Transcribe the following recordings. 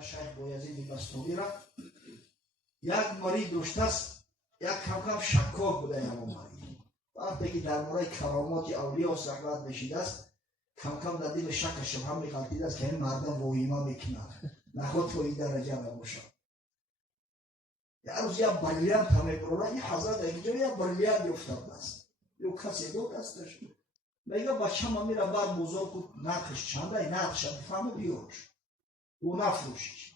شیخ بایزید بستانی را یک مرید داشته است، یک کم کم شکاک بوده همون مرید. وقتی که در مورد کرامات اولیاء صحبت بشیده است، کم کم در دل شک شبهه میغلطیده است که این مردم وایما میکنه، نخود تو این درجه نباشه. یک روز یک بریلیانت همه برونه، این حضرت اینجا یک بریلیانت افتاده است، یه کسی دو دستش میگه بچه ما میره بر بزرگ بود، نرخش چنده، این نرخش بفهمه بیارش او نفروشش.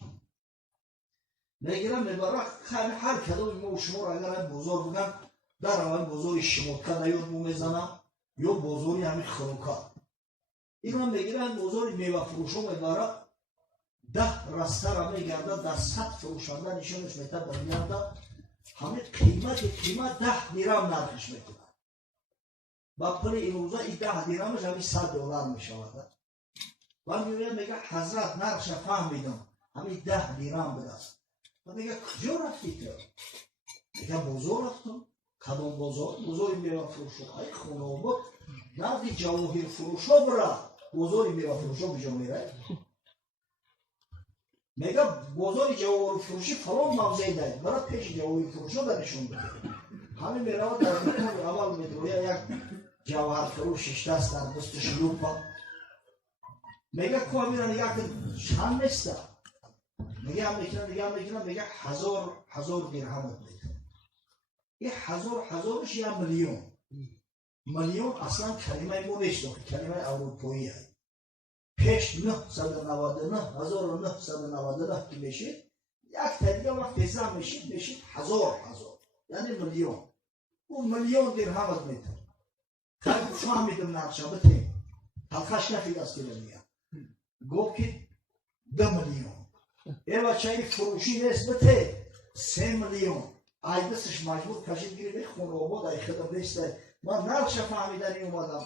میگیره میبره هر کدوم ما و شما را اگر بزرگ بگن در اول بزرگ شموتکه نیاد مو میزنه یا بزرگی همین خروکه. این هم میگیره بزرگ میوه فروشو میبره 10 رسته را میگرده در 100 فروشنده نشونش میده بریانده همین قیمت 10 دیرم نرخش میکنه. با پول این روزا این 10 دیرمش همین $100 میشود. و میگه حضرت نرخش فهمیدم همین 10 دیرم بده است. و میگه کجا رفتی تو؟ میگه بازار رفتم. کدام بازار؟ بازار میوه فروشو. ای خونه بود نردی جواهر فروشو بره، بازار میوه فروشو بجا میره. میگه بازار جواهر فروشی فلان موضع دارد، برای پیش جواهر فروشو درشون بده. همین میره در دکان اول میدویه یک جواهر فروشش دست در دستش لوپا. میگه که میره نگه که چند نیسته؟ میگه هم میکنه میگه 1000 درهمت میکنه. این 1000ش یه میلیون اصلا کلمه مو نیست، کلمه اروپایی هست. پیش 1999 که میشید یک تدیه وقت حساب میشید 1000 یعنی میلیون. اون میلیون درهمت میکنه. خیلی فهمیدم نقشه بتیم حلقش نفید از که میگه گفت که 2 میلیون. ای بچه این فروشی نیست بته 3 میلیون. ای دستش مجبور کشید گیری به خونه آباد ای خدم نیسته. من نقشه فهمیدنی اومدم.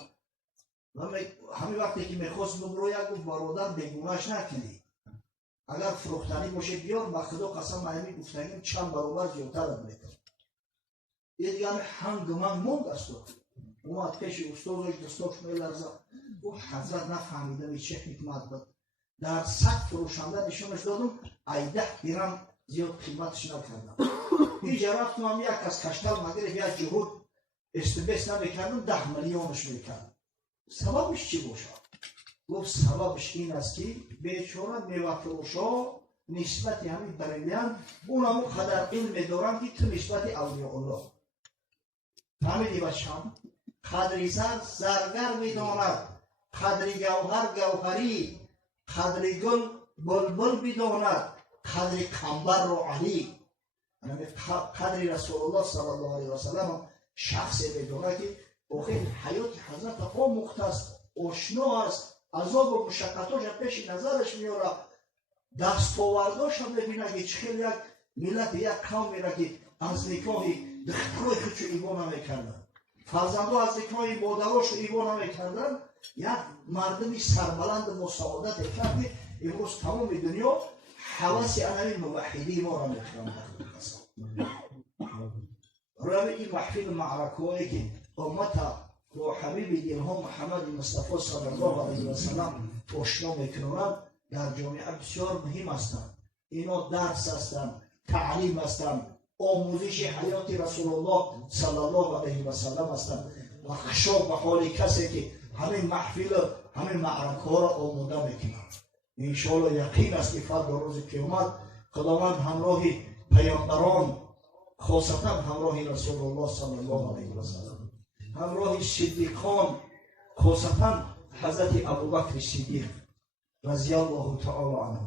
همین وقتی که میخواست ببرو یک گفت برادر بگونهش نکنی. اگر فروختنی باشه بیار با خدا قسم مهمی گفتنیم چند برابر زیادتر میکنم. یه دیگه هنگ من موند است. اومد پیش استادش دستاش میلرزه. گفت حضرت نفهمیدم این چه حکمت بود. در 100 فروشنده نشونش دادم ای 10 دیرم زیاد قیمتش نکردم. اینجا رفتم هم یک از کشتل مگرف یک جهود استبیس نمیکردم 10 میلیونش میکردم. سببش چی باشه؟ گفت سببش این است که بیچاره میوه فروشا نسبت همین بریلیان اونمو قدر علم دارن که تو نسبت اولیاء الله. فهمیدی بچه‌ام؟ قدری زرگر میداند، قدری گوهر گوهری، قدری گل بلبل بداند، قدری قنبر رو علی. قدری رسول الله صلی الله علیه و سلم شخصی میدونه که آخر حیات حضرت ها مختص آشنا است، عذاب و مشقتاش پیش نظرش میاره، دستاورداش هم ببینه که چخیل یک ملت یک قوم میره که از نکاهی دخترای خودشو ایوا نمیکردن، فرزندها از نکاهی مادراشو ایوا نمیکردن. یک مردمی سربلند مساعدت کرد که امروز تمام دنیا حواس انوی موحدی ما را میکنن. روی این محفل معرکه‌ای که امت و حبیب دلها محمد مصطفی صلی الله علیه و سلم آشنا میکنند در جامعه بسیار مهم هستند. اینا درس هستند، تعلیم هستند، آموزش حیات رسول الله صلی الله علیه و سلم هستند و خشاب به حال کسی که همین محفل همین معرکه را آموده میکنند. انشاءالله یقین است که فردا روز قیامت خداوند همراه پیامبران خاصتا همراه رسول الله صلی الله علیه و سلم، همراه صدیقان خاصتا حضرت ابوبکر صدیق رضی الله تعالی عنه،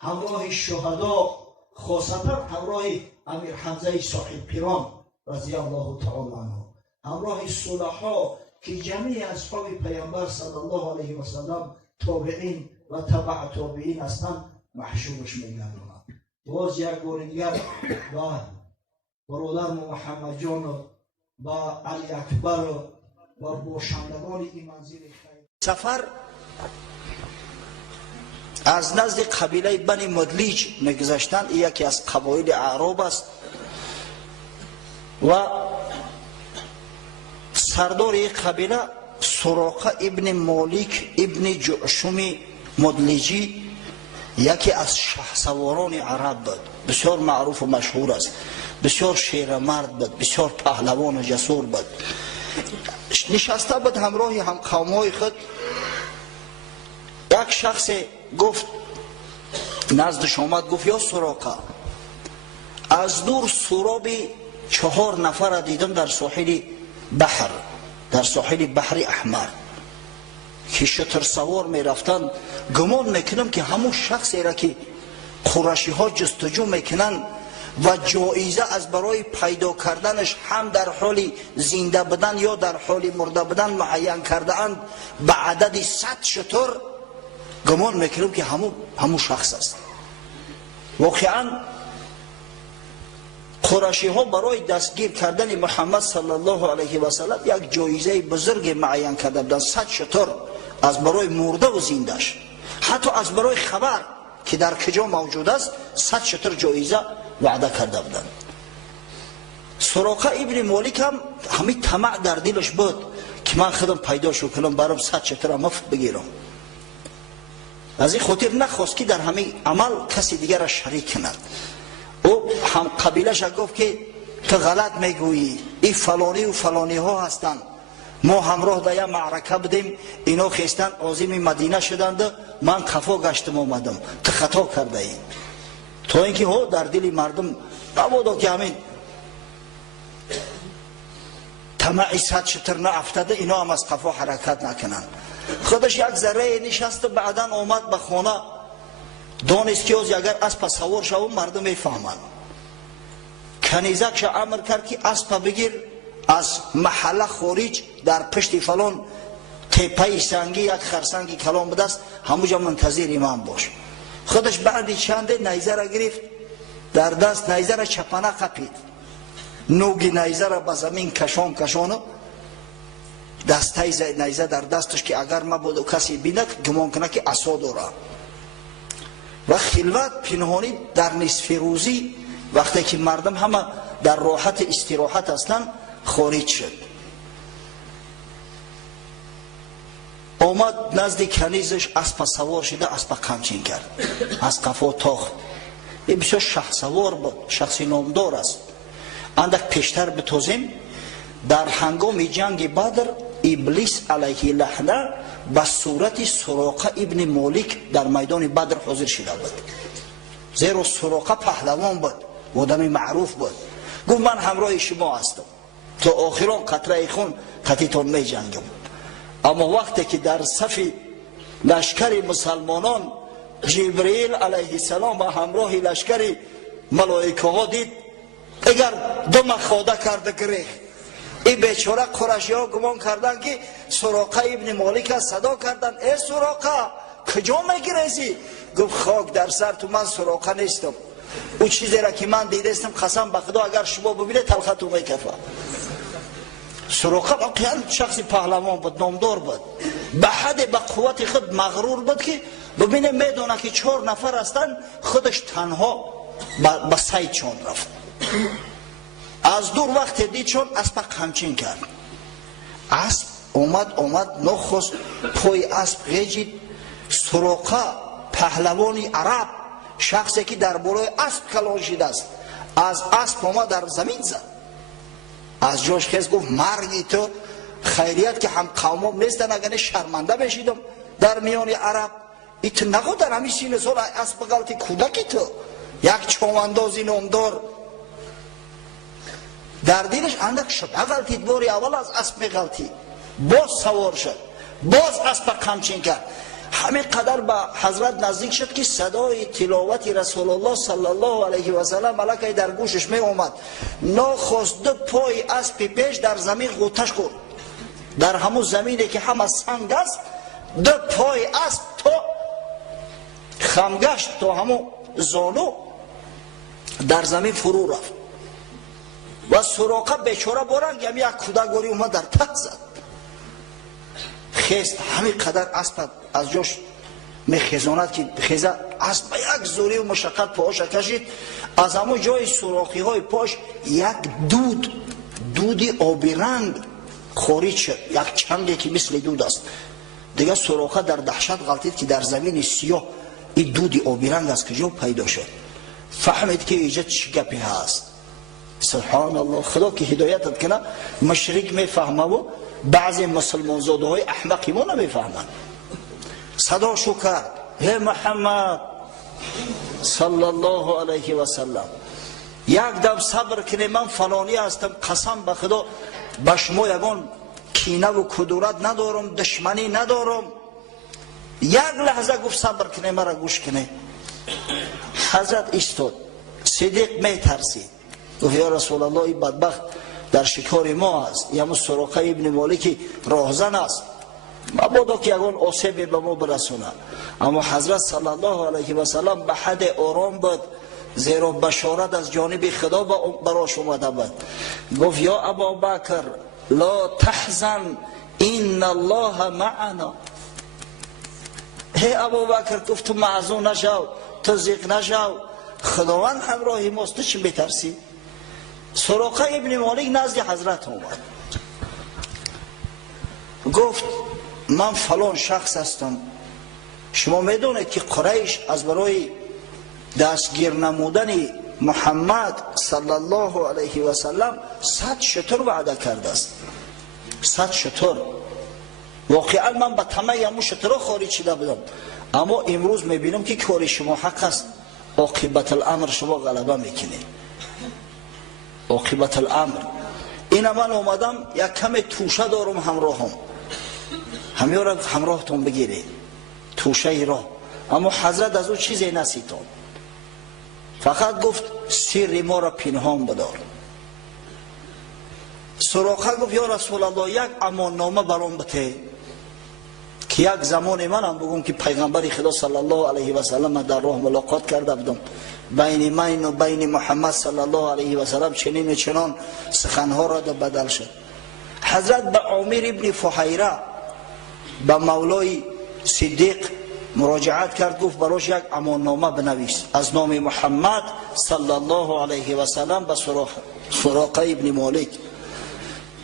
همراه شهدا خاصتا همراه امیر حمزه صاحب پیران رضی الله تعالی عنه، همراه صلحا که جمعی اصحاب پیامبر صلی الله علیه و سلم تابعین و تبع تابعین هستند محشورش میگردند. باز یک بار دیگر با برادر محمد جان با علی اکبر و باشندگان این منزل خیر سفر از نزد قبیله بنی مدلیج میگذشتند. یکی از قبایل اعراب است و سردار یک قبیله سراقه ابن مالک ابن جعشم مدلیجی یکی از شهسواران عرب بود، بسیار معروف و مشهور است، بسیار شیر مرد بود، بسیار پهلوان و جسور بود. نشسته بود همراه هم قومای خود. یک شخص گفت نزدش آمد، گفت یا سراقه، از دور سراب 4 نفر دیدم در ساحل بحر، در ساحل بحر احمر که شتر سوار می رفتن. گمان میکنم که همون شخصی را که قریشی ها جستجو میکنن و جایزه از برای پیدا کردنش هم در حال زنده بدن یا در حال مرده بدن معین کرده اند به عدد 100 شتر، گمان میکنم که همون شخص است. واقعا قریشی ها برای دستگیر کردن محمد صلی الله علیه و سلم یک جایزه بزرگ معین کرده بودند، 100 شتر از برای مرده و زندهش، حتی از برای خبر که در کجا موجود است 100 شتر جایزه وعده کرده بودند. سراقه ابن مالک هم همین طمع در دلش بود که من خودم پیدا شو کنم برام 100 شتر مفت بگیرم. از این خاطر نخواست که در همین عمل کسی دیگر را شریک کند. او هم قبیلش گفت که تو غلط میگویی، این فلانی و فلانی ها هستند، ما همراه در یک معرکه بودیم، اینا خیستن عازم مدینه شدند، من خفا گشتم آمدم، تو خطا کرده ای. تا اینکه ها در دل مردم نبودا که همین طمع 100 شتر نافتاده اینا هم از خفا حرکت نکنن. خودش یک ذره نشست، بعدا آمد به خانه، دانست که اگر اسب سوار شو مردم میفهمند. کنیزکش امر کرد که اسب بگیر، از محله خارج در پشت فلان تپه سنگی یک خرسنگی کلام بدست، همونجا منتظر امام باش. خودش بعد چند نیزه را گرفت در دست، نیزه را چپانه قپید، نوگی نیزه را به زمین کشان دسته نیزه در دستش که اگر مبادا کسی بیند گمان کنه که عصا داره. و خلوت پنهانی در نصف روزی وقتی که مردم همه در راحت استراحت هستند خارج شد. آمد نزد کنیزش، اسب سوار شده، اسب قمچین کرد، از قفا تاخت. این بسیار شخصوار بود، شخصی نامدار است. اندک پیشتر بتازیم، در هنگام جنگ بدر ابلیس علیه لعنه به صورت سراقه ابن مالک در میدان بدر حاضر شده بود. زیرا سراقه پهلوان بود، آدم معروف بود. گفت من همراه شما هستم، تا آخران قطره خون قطعتان می جنگم. اما وقتی که در صف لشکر مسلمانان جبرئیل علیه السلام و همراه لشکر ملائکه ها دید، اگر دم خواده کرده گریخت. این بیچاره قریشی ها گمان کردن که سراقه ابن مالک صدا کردن، ای سراقه کجا میگریزی؟ گفت خاک در سر تو، من سراقه نیستم. او چیزی را که من دیدستم قسم به خدا اگر شما ببینید تلختو میکفه. سراقه واقعا شخصی پهلوان بود، نامدار بود، به حد به قوت خود مغرور بود که ببینه میدونه که 4 نفر هستن، خودش تنها به سید چون رفت. از دور وقت دید چون اسب قمچین کرد، اسب اومد نخست پای اسب غیجید. سراقه پهلوانی عرب، شخصی که در بالای اسب کلان شده است، از اسب اومد در زمین زد، از جاش خیز گفت مرگی تو، خیریت که هم قومم نیستن، اگر شرمنده بشیدم در میان عرب. ایت نگو در همین سین سال اسب غلطی کودکی تو، یک چوماندازی نامدار. در دلش اندک شد، غلطید، باری اول از اسب غلطی، باز سوار شد، باز اسب قمچین کرد. همین قدر به حضرت نزدیک شد که صدای تلاوت رسول الله صلی الله علیه و سلم ملکه در گوشش می اومد. ناخواست دو پای اسب پیش در زمین غوطش خورد، در همون زمینی که همه سنگ است، دو پای اسب تا خمگشت، تا همون زانو در زمین فرو رفت. و سراقه بیچاره بارنگ یک کودکواری اومد در ته زد، خیست. همین قدر اسب از جاش میخیزاند که خیزه، اسب یک زوری و مشقت پاهاش کشید. از همون جای سوراخی های پاش یک دودی آبی رنگ خارج شد، یک چنگی که مثل دود است. دیگه سراقه در دهشت غلطید که در زمین سیاه این دودی آبی رنگ از کجا پیدا شد؟ فهمید که اینجا چی گپی هست. سبحان الله، خدا که هدایتت کنه مشرق میفهمه و بعضی مسلمان زاده های احمقی ما نمیفهمن. صدا شو کرد هی محمد صلی الله علیه و سلم، یک دم صبر کنی، من فلانی هستم، قسم به خدا به شما یگان کینه و کدورت ندارم، دشمنی ندارم. یک لحظه گفت صبر کنی، مرا گوش کنی. حضرت ایستاد، صدیق می ترسید، گفت یا رسول الله این بدبخت در شکار ما است، یا سراقه ابن مالک راهزن است، مبادا که یگان آسیبی به ما برسونه. اما حضرت صلی الله علیه و سلم به حد آرام بود، زیرا بشارت از جانب خدا براش اومده بود. گفت یا ابابکر لا تحزن ان الله معنا. هی ابابکر گفت تو محزون نشو، تو ضیق نشو، خداوند همراه ماست، تو چی میترسی؟ سراقه ابن مالک نزد حضرت اومد، گفت من فلان شخص هستم، شما میدونید که قریش از برای دستگیر نمودن محمد صلی الله علیه و سلم 100 شتر وعده کرده است. 100 شتر. واقعا من به طمع همون شترها خارج شده بودم، اما امروز میبینم که کار شما حق است، عاقبت الامر شما غلبه میکنید. عاقبت الامر این من اومدم یک کم توشه دارم همراهم، همیشه را همراهتون بگیرید، توشه را. اما حضرت از او چیزی نسیتون، فقط گفت سر ما را پنهان بدار. سراقه گفت یا رسول الله یک امان نامه برام بده که یک زمان من هم بگم که پیغمبر خدا صلی الله علیه و سلم در راه ملاقات کرده بودم، بین من و بین محمد صلی الله علیه و سلم چنین و چنان سخنها را بدل شد. حضرت به عامر ابن فحیره به مولای صدیق مراجعت کرد، گفت براش یک امان نامه بنویس از نام محمد صلی الله علیه و سلم به سراقه ابن مالک.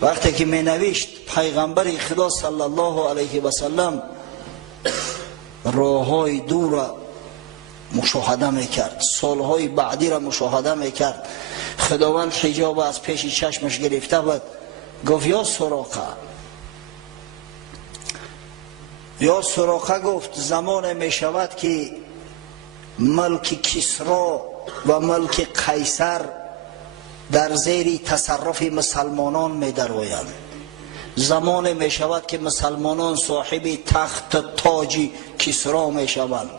وقتی که می نوشت پیغمبر خدا صلی الله علیه و سلم راههای دور را مشاهده میکرد، سالهای بعدی را مشاهده میکرد. خداوند حجاب از پیش چشمش گرفته بود. گفت یا سراقه گفت زمان می شود که ملک کسرا و ملک قیصر در زیر تصرف مسلمانان می درآیند. زمان می شود که مسلمانان صاحب تخت تاج کسرا می شوند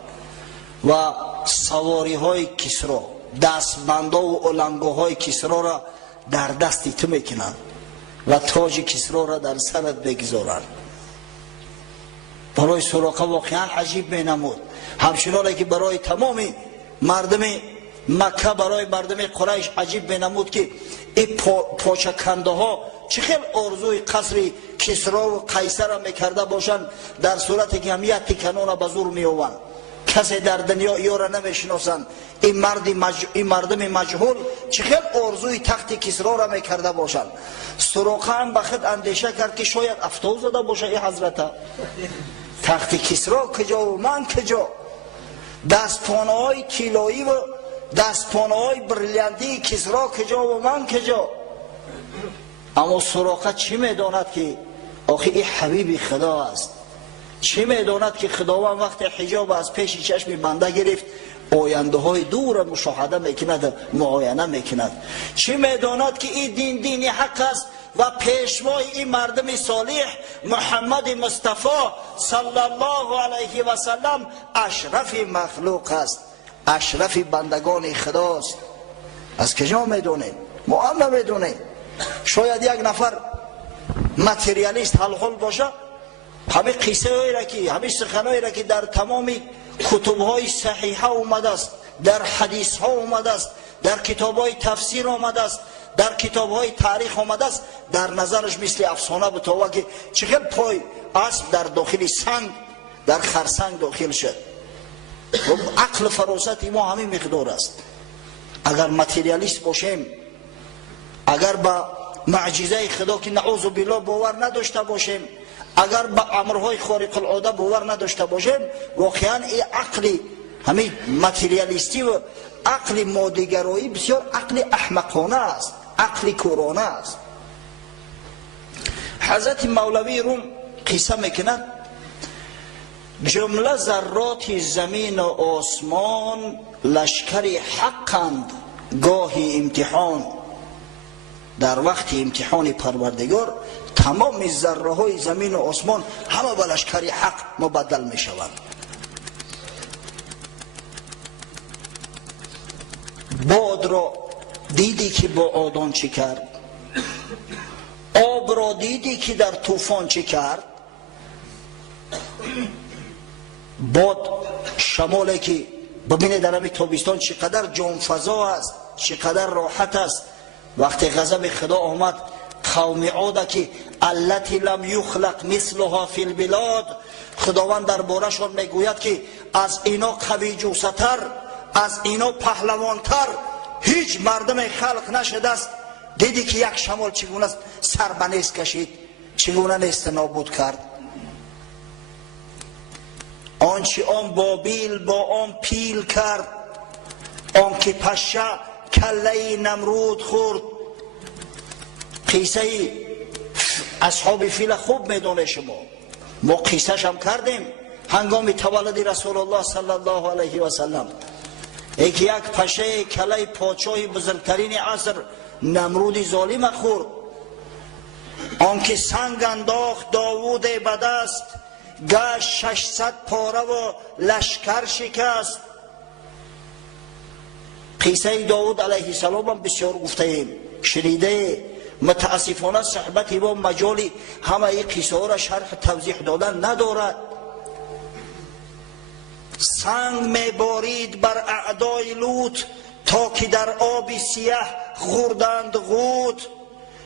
و سواری های کسرا، دستبندا و علنگوهای کسرا را در دستی تو میکنند و تاج کسرا را در سرت بگذارند. برای سراقه واقعا عجیب می نمود، همچنانه که برای تمام مردم مکه، برای مردم قریش عجیب می نمود که این پاچکنده ها چه خیلی آرزوی قصر کسرا و قیصر را میکرده باشند، در صورتی که همیت تکنون را به زور می آورند. کسی در دنیا ایو را نمیشناسند. این مردم مجهول چه خیلی آرزوی تخت کسرا را میکرده باشند. سراقه هم به خود اندیشه کرد که شاید افتو زده باشه این حضرت، تخت کسرا کجا و من کجا، دستپانه های طلایی و دستپانه های بریلانتی کسرا کجا و من کجا. اما سراقه چی میداند که آخه این حبیب خدا است، چی میداند که خداوند وقت حجاب از پیش چشم بنده گرفت آینده های دور مشاهده میکند، معاینه میکند. چی میداند که این دین دین حق است و پیشوای این مردم صالح محمد مصطفی صلی الله علیه و سلم اشرف مخلوق است، اشرف بندگان خداست. از کجا میدونه؟ ما هم نمیدونه. شاید یک نفر ماتریالیست حلحل باشه، همه قصه هایی را که همه سخنهایی را که در تمام کتب های صحیحه اومده است، در حدیث ها اومده است، در کتاب های تفسیر اومده است، در کتاب های تاریخ اومده است، در نظرش مثل افسانه بتاوه که چقدر پای اسب در داخل سنگ، در خرسنگ داخل شد. عقل فراست ما همین مقدار است. اگر ماتریالیست باشیم، اگر به معجزه خدا که نعوذ بالله باور نداشته باشیم، اگر به امرهای خارق العاده باور نداشته باشیم، واقعا این عقل همین ماتریالیستی و عقل مادیگرایی بسیار عقل احمقانه است، عقل کورانه است. حضرت مولوی روم قصه میکند جمله ذرات زمین و آسمان لشکر حقند، گاهی امتحان در وقت امتحان پروردگار تمام ذره های زمین و آسمان همه به لشکر حق مبدل می شوند. باد را دیدی که با آدان چی کرد، آب را دیدی که در طوفان چی کرد. باد شمالی که ببینید در همین تابستان چقدر جانفزا است، چقدر راحت است. وقتی غضب خدا آمد قوم عاد که التی لم یخلق مثلها فی البلاد، خداوند درباره‌شان میگوید که از اینا قوی جوستر، از اینا پهلوانتر هیچ مردم خلق نشده است. دیدی که یک شمال چگونه است سر به نیست کشید، چگونه نیست نابود کرد. آنچه آن بابیل با آن پیل کرد، آن که پشه کله نمرود خورد. قصه اصحاب فیل خوب میدونه شما، ما قصهش هم کردیم هنگام تولد رسول الله صلی الله علیه و سلم. یک پشه کله پادشاه بزرگترین عصر نمرود ظالم خورد. آن که سنگ انداخت داوود به دست، گشت 600 پاره و لشکر شکست. قصه داوود علیه السلام هم بسیار گفته ایم، شنیده. متاسفانه صحبت با مجالی همه این قصه ها را شرح توضیح دادن ندارد. سنگ میبارید بر اعدای لوط، تا که در آب سیاه خوردند غوت.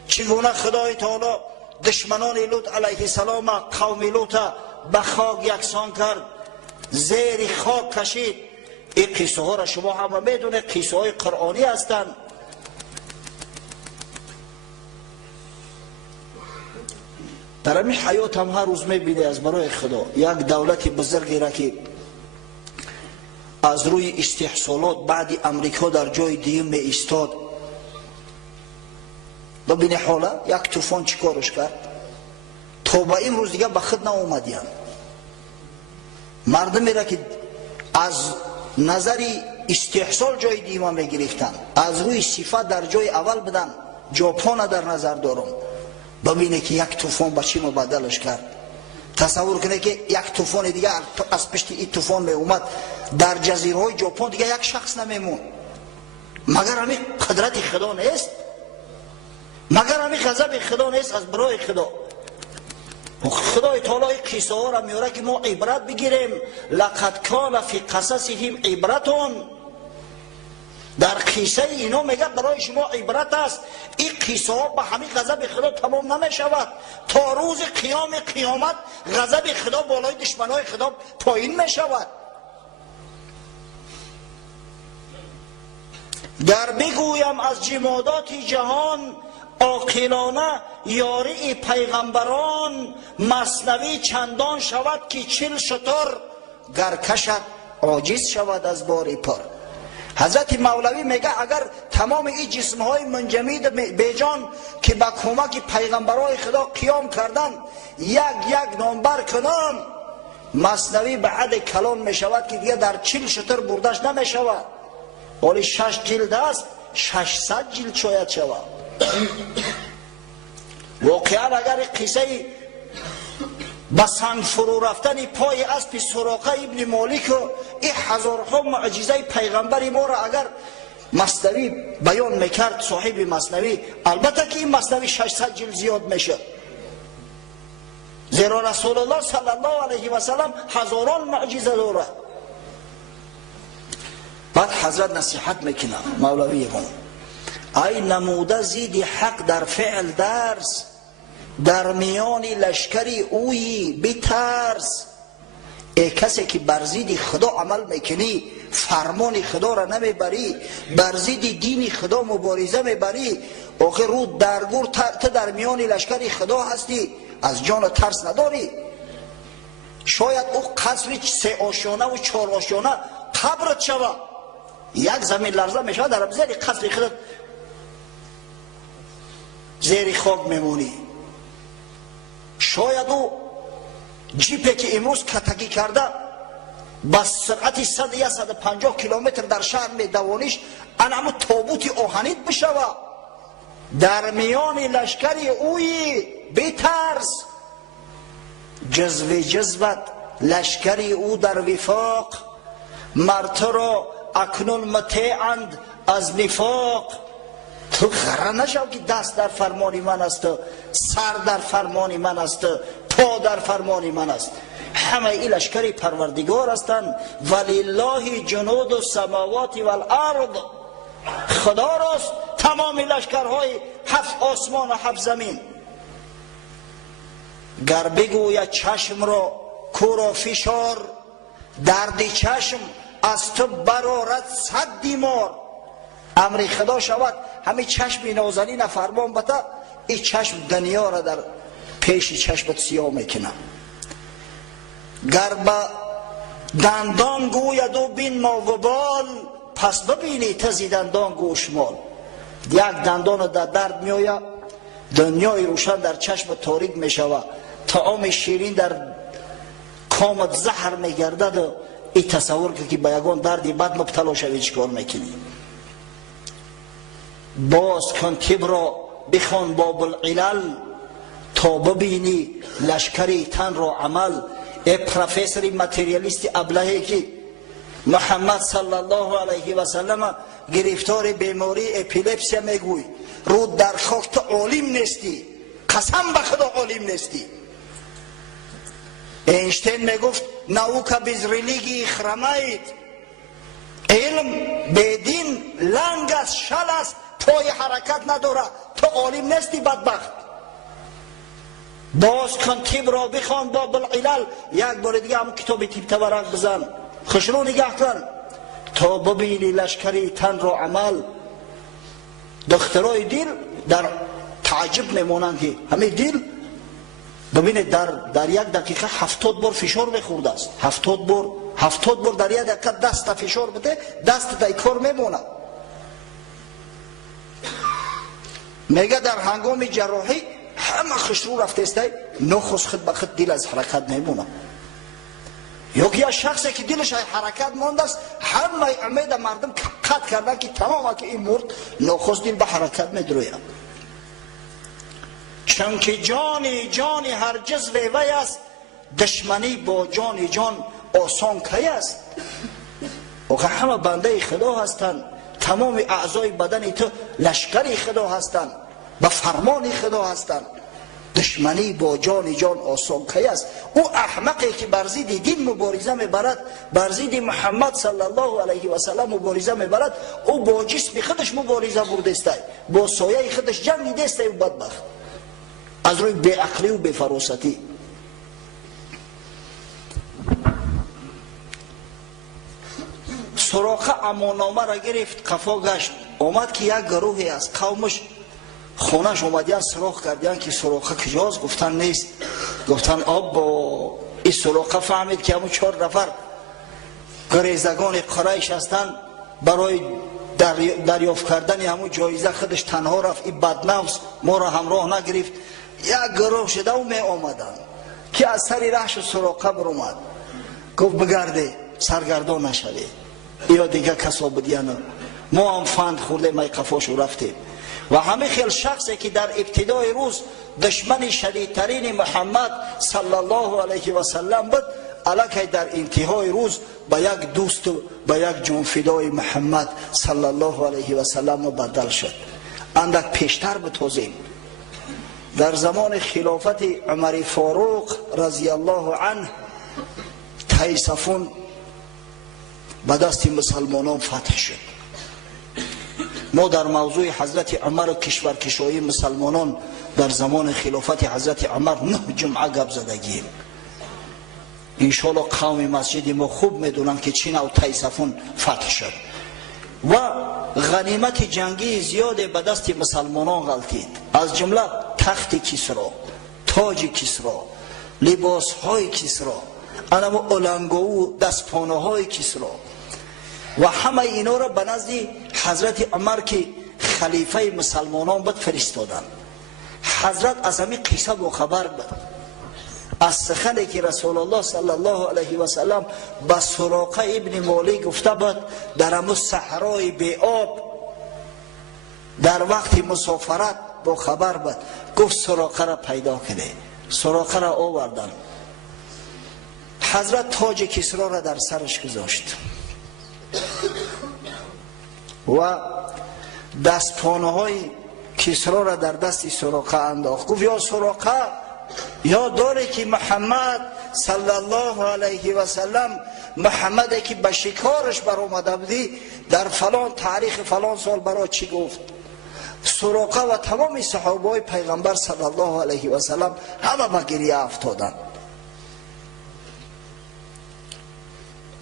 چگونه خدای تعالی دشمنان لوط علیه السلام قوم لوط به خاک یکسان کرد، زیر خاک کشید. این قصه ها را شما همه میدونه، قصه های قرآنی هستند. در همین حیات هم هر روز میبینی از برای خدا یک دولت بزرگی را که از روی استحصالات بعد امریکا در جای دیگه می ایستاد. ببینی حالا یک طوفان چی کارش کرد، تا با این روز دیگه به خود ناومدیم. مردمی را که از نظر استحصال جای دیگه می گرفتن، از روی صفت در جای اول بدن. ژاپن در نظر دارم، ببینه که یک طوفان به چی مبدلش کرد. تصور کنه که یک طوفان دیگه از پشت این طوفان می اومد، در جزیره های ژاپن دیگه یک شخص نمیمون. مگر همین قدرت خدا نیست؟ مگر همین غضب خدا نیست از برای خدا؟ خدای تعالی قصه ها را میاره که ما عبرت بگیریم. لقد کان فی قصصهم عبرتون، در قصه اینا میگه برای شما عبرت است. این قصه ها به همین غضب خدا تمام نمی شود. تا روز قیامت غضب خدا بالای دشمنای خدا پایین می شود. در بگویم از جمادات جهان، عاقلانه یاری پیغمبران. مثنوی چندان شود که 40 شتر، گر کشد عاجز شود از بار پر. حضرت مولوی میگه اگر تمام این جسم های منجمد بیجان که به کمک پیغمبرای خدا قیام کردن یک نامبر کنم، مثنوی به حد کلان می شود که دیگه در 40 شتر بردش نمی شود. ولی 6 جلد است، 600 جلد شاید شود. واقعا اگر قصه به سنگ فرو رفتن پای اسب سراقه ابن مالک و این هزارها معجزه پیغمبر ما را اگر مثنوی بیان میکرد صاحب مثنوی، البته که این مثنوی 600 جلد زیاد میشه، زیرا رسول الله صلی الله علیه و سلم هزاران معجزه دارد. بعد حضرت نصیحت میکنه مولوی ما، ای نموده زیدی حق در فعل درس، در میان لشکری اویی بترس. ای کسی که بر ضد خدا عمل میکنی، فرمان خدا را نمیبری، بر ضد دین خدا مبارزه میبری، آخر رو درگور تو در میان لشکری خدا هستی، از جان ترس نداری. شاید او قصر 3 آشیانه و 4 آشیانه قبرت شوه، یک زمین لرزه میشه در زیر قصر خودت زیر خاک میمونی. شاید او جیپی که امروز کتگی کرده با سرعت 100 یا 150 کیلومتر در شهر میدوانیش، انمو تابوت آهنیت بشوه در میان لشکری اوی بترس. جذبت لشکری او در وفاق، مرتو را اکنون مطیعند از نفاق. تو غره نشو که دست در فرمان من است، سر در فرمان من است، پا در فرمان من است. همه این لشکری پروردگار هستند. ولله جنود السماوات والارض، خدا راست تمام لشکرهای 7 آسمان و 7 زمین. گر بگوید چشم را کورا فشار، درد چشم از تو برارد 100 دیمار. امر خدا شود همین چشم نازنین فرمان بده، این چشم دنیا را در پیش چشمت سیاه میکنه. گر به دندان گوید و بین ما و بال، پس ببینی تزی دندان گوشمال. یک دندان در درد میآید، دنیای روشن در چشم تاریک میشود، طعام شیرین در کامت زهر میگردد. و این تصور که به یگان دردی بد مبتلا شوی چیکار میکنی؟ باز کن طب را بخوان باب العلل، تا ببینی لشکری تن را عمل. ای پروفسوری ماتریالیستی ابلهی که محمد صلی الله علیه و سلم گرفتار بیماری اپیلپسی میگوی، رود در خاک تو عالم نیستی، قسم به خدا عالم نیستی. اینشتین میگفت نауکا بیز ریلیگی خرمید، علم بدین لنگ است، شل است، پای حرکت نداره، تو عالم نیستی بدبخت. باز کن طب را بخوان باب العلل. یک بار دیگه هم کتاب طب تورق بزن، خوشرو نگاه کن تا ببینی لشکری تن را عمل. دخترای دل در تعجب میمونند که همه دل ببینید در یک دقیقه 70 بار فشار میخورده است. 70 بار در یک دقیقه دست فشار بده، دست در کار میمونه. میگه در هنگام جراحی همه خوشرو رفته است، نخست خود به خود دل از حرکت میمونه. یا که یک شخصی که دلش حرکت مانده است، همه امید مردم قطع کردن که تمام که این مرد، نخست دل به حرکت میدروید. چون که جان هر جزو وی است، دشمنی با جان آسان کی است. و همه بنده خدا هستند، تمام اعضای بدن تو لشکری خدا هستند، به فرمان خدا هستند. دشمنی با جان آسان کی است. او احمقی که بر ضد دین مبارزه میبرد، بر ضد محمد صلی الله علیه و سلم مبارزه میبرد، او با جسم خودش مبارزه برده است، با سایه خودش جنگیده است. او بدبخت از روی بی عقلی و بی فراستی. سراقه امانامه را گرفت، قفا گشت، آمد که یک گروهی از قومش خونش اومدیان سراغ کردیان که سراقه کجاست؟ گفتن نیست. گفتن آب با این سراقه فهمید که همون 4 نفر گریزگان قریش هستند، برای دریافت کردن همون جایزه خودش تنها رفت. این بدنفس ما را همراه نگرفت. یک گروه شده و می آمدن که از سری رهش سراقه برآمد. گفت بگرده سرگردان نشده، یا دیگه کسا بودیانه، ما هم فند خورده می قفاشو رفتیم. و همه خیل شخصی که در ابتدای روز دشمن شدیدترین محمد صلی الله علیه و سلم بود، الکی در انتهای روز به یک دوست و به یک جان فدای محمد صلی الله علیه و سلم بدل شد. اندک پیشتر بتوزیم، در زمان خلافت عمر فاروق رضی الله عنه، تیصفون به دست مسلمانان فتح شد. ما در موضوع حضرت عمر و کشورکشایی مسلمانان در زمان خلافت حضرت عمر 9 جمعه گپ زدگیم. انشاءالله قوم مسجد ما خوب میدونن که چی نوع تیصفون فتح شد و غنیمت جنگی زیاد به دست مسلمانان غلطید. از جمله تخت کسرا، تاج کسرا، لباس های کسرا، علنگو و دستپانه های کسرا، و همه اینا را به نزد حضرت عمر که خلیفه مسلمانان بود فرستادند. حضرت از همین قصه باخبر بود، از سخنی که رسول الله صلی الله علیه و سلم به سراقه ابن مالک گفته بود در همون صحرای بی آب در وقت مسافرت با خبر بود. گفت سراقه را پیدا کنه، سراقه را آوردن. حضرت تاج کسرا را در سرش گذاشت و دستپانه های کسرا را در دست سراقه انداخت. گفت یا سراقه، یاد داره که محمد صلی الله علیه و سلم، محمدی که به شکارش بر آمده بودی در فلان تاریخ فلان سال برای چی گفت؟ سراقه و تمام صحابه پیغمبر صلی الله علیه و سلم همه به گریه افتادند.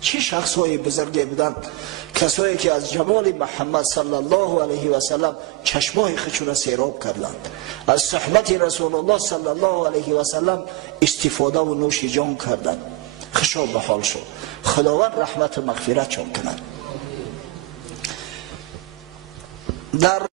چه شخصای بزرگی بودند؟ کسایی که از جمال محمد صلی الله علیه و سلم چشمای خودشون را سیراب کردند، از صحبت رسول الله صلی الله علیه و سلم استفاده و نوش جان کردند. خوشا به حال شد. خداوند رحمت و مغفرت چون کند. در